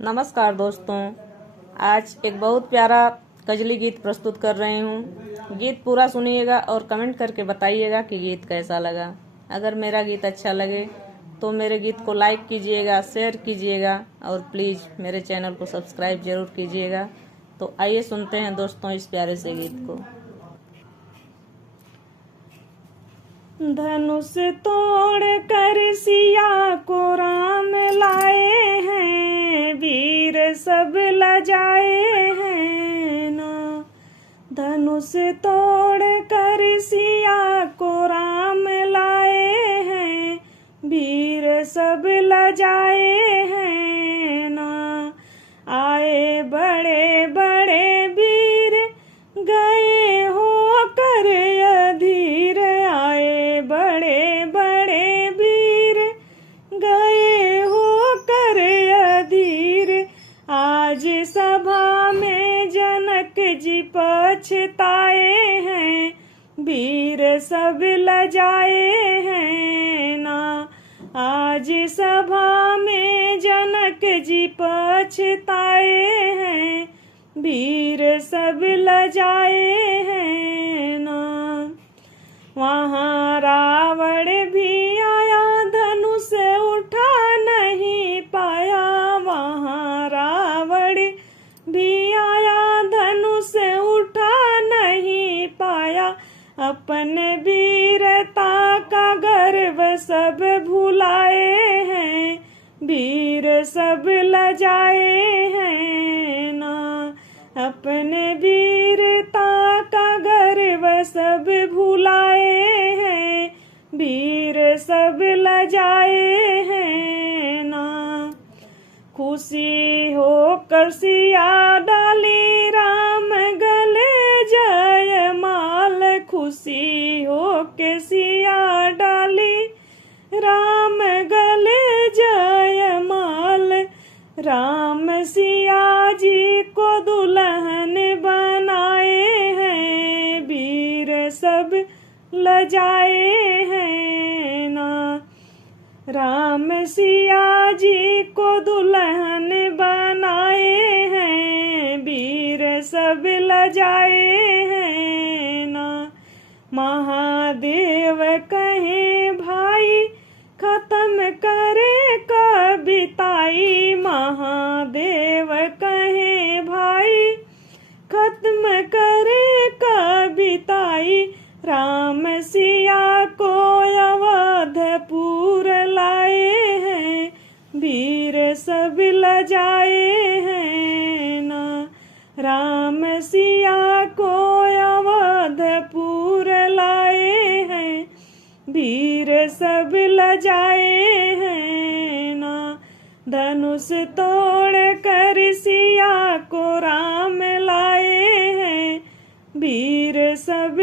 नमस्कार दोस्तों, आज एक बहुत प्यारा कजली गीत प्रस्तुत कर रही हूँ। गीत पूरा सुनिएगा और कमेंट करके बताइएगा कि गीत कैसा लगा। अगर मेरा गीत अच्छा लगे तो मेरे गीत को लाइक कीजिएगा, शेयर कीजिएगा और प्लीज़ मेरे चैनल को सब्सक्राइब जरूर कीजिएगा। तो आइए सुनते हैं दोस्तों इस प्यारे से गीत को। धनुष तोड़ कर सिया को राम लाए हैं, वीर सब लजाए हैं ना। धनुष तोड़ कर सिया को राम लाए हैं, वीर सब लजाए हैं ना। आए बड़े बड़े वीर गए हो कर अधीर, आए बड़े बड़े वीर गए हो कर अधीर। आज सभा में जनक जी पछताए हैं, वीर सब लजाए हैं ना। आज सभा में जनक जी पछताए हैं, वीर सब लजाए हैं ना। वहाँ रावण भी आया, धनुष उठा नहीं पाया। वहाँ रावण भी आया, धनुष उठा नहीं पाया। अपने वीरता का गर्व सब भुलाए हैं, वीर सब लजाए हैं ना। अपने वीरता का गर्व सब भुलाए हैं, वीर सब लजाए हैं ना। खुशी हो कर सिया डाली राम गले जय माल, खुशी हो के सिया डाली राम गले जय माल। राम सिया जी को दुल्हन बनाए हैं, वीर सब लजाए हैं ना। राम सिया जी को दुल्हन बनाए हैं, वीर सब लजाए हैं ना। महादेव कहे भाई खत्म करे कविताई, महादेव कहे भाई खत्म करे कविताई। राम सिया को अवधपुर लाए हैं, वीर सब लजाए हैं ना। राम सिया को अवधपुर लाए हैं, वीर सब लजाए हैं ना। धनुष तोड़ कर सिया को राम लाए हैं, वीर सब